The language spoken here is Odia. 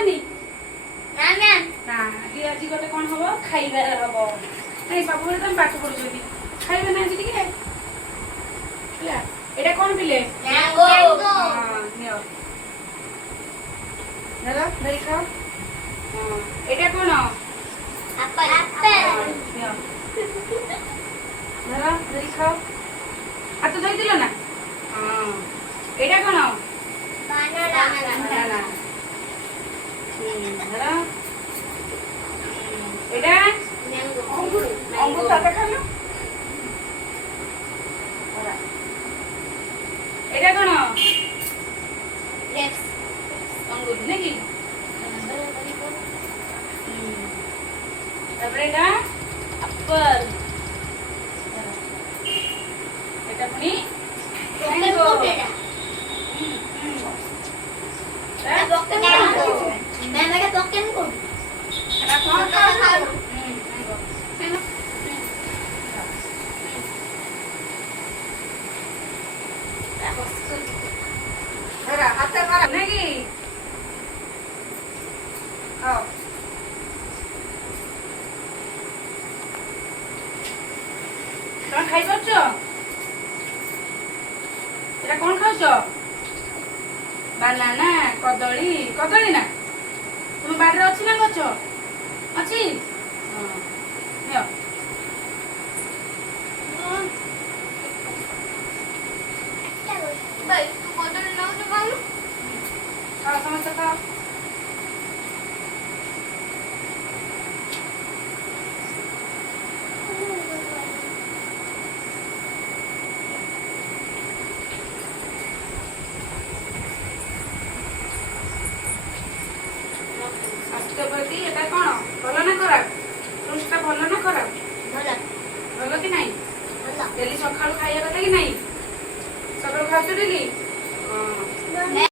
ହବନି ନା ମ୍ୟାମ୍ ନା ଆଜି ଗୋଟେ କଣ ହବ ଖାଇବା ହବ ନାଇଁ ସବୁବେଳେ ତମେ ପାଠ ପଢୁଛନ୍ତି ଖାଇବେ ନା ଆଜି ଟିକେ ହେଲା ଏଇଟା କଣ ପିଲେ ମ୍ୟାଙ୍ଗୋ ହଁ ନିଅ ଧର ଧରି ଖାଅ ହଁ ଏଇଟା କଣ ଆପଲ ନିଅ ଧର ଧରି ଖାଅ ହାତ ଧୋଇଥିଲ ନା ହଁ ଏଇଟା କଣ ବାନାନା ବାନାନା ଧର ଏଇଟା ମ୍ୟାଙ୍ଗୋ ଅଙ୍ଗୁର ତାতে ଖାଇଲ ଏଇଟା କଣ ଗ୍ରେପ୍ସ ଅଙ୍ଗୁର ନାଇଁ କି ତାପରେ ଏଇଟା ଆପଲ এটা পুনি পকেট কোড এটা এটা পকেট কোড ম্যাম এটা পকেট কোড এটা কোন খাও ধরা হাতে ধরা নাকি খাও তুমি খাই পাচ্ছ এটা কোন খাଉଛ ବାନାନା କଦଳୀ କଦଳୀ ନା ତୁମ ବାଡ଼ିରେ ଅଛି ନା ଗଛ ଅଛି ହଁ ନିଅ ଭାଇ ତୁ କଦଳୀ ନଉଛୁ ଖାଉନୁ ଖାଅ ସମସ୍ତେ ଖାଅ ସ୍ୱାସ୍ଥ୍ୟ ପ୍ରତି ଏଟା କଣ ଭଲ ନା ଖରାପ ଫ୍ରୁଟ୍ସଟା ଭଲ ନା ଖରାପ ଭଲ ଭଲ କି ନାହିଁ ଭଲ ଡେଲି ସକାଳୁ ଖାଇବା କଥା କି ନାହିଁ ସକାଳୁ ଖାଉଛୁ ଡେଲି ହଁ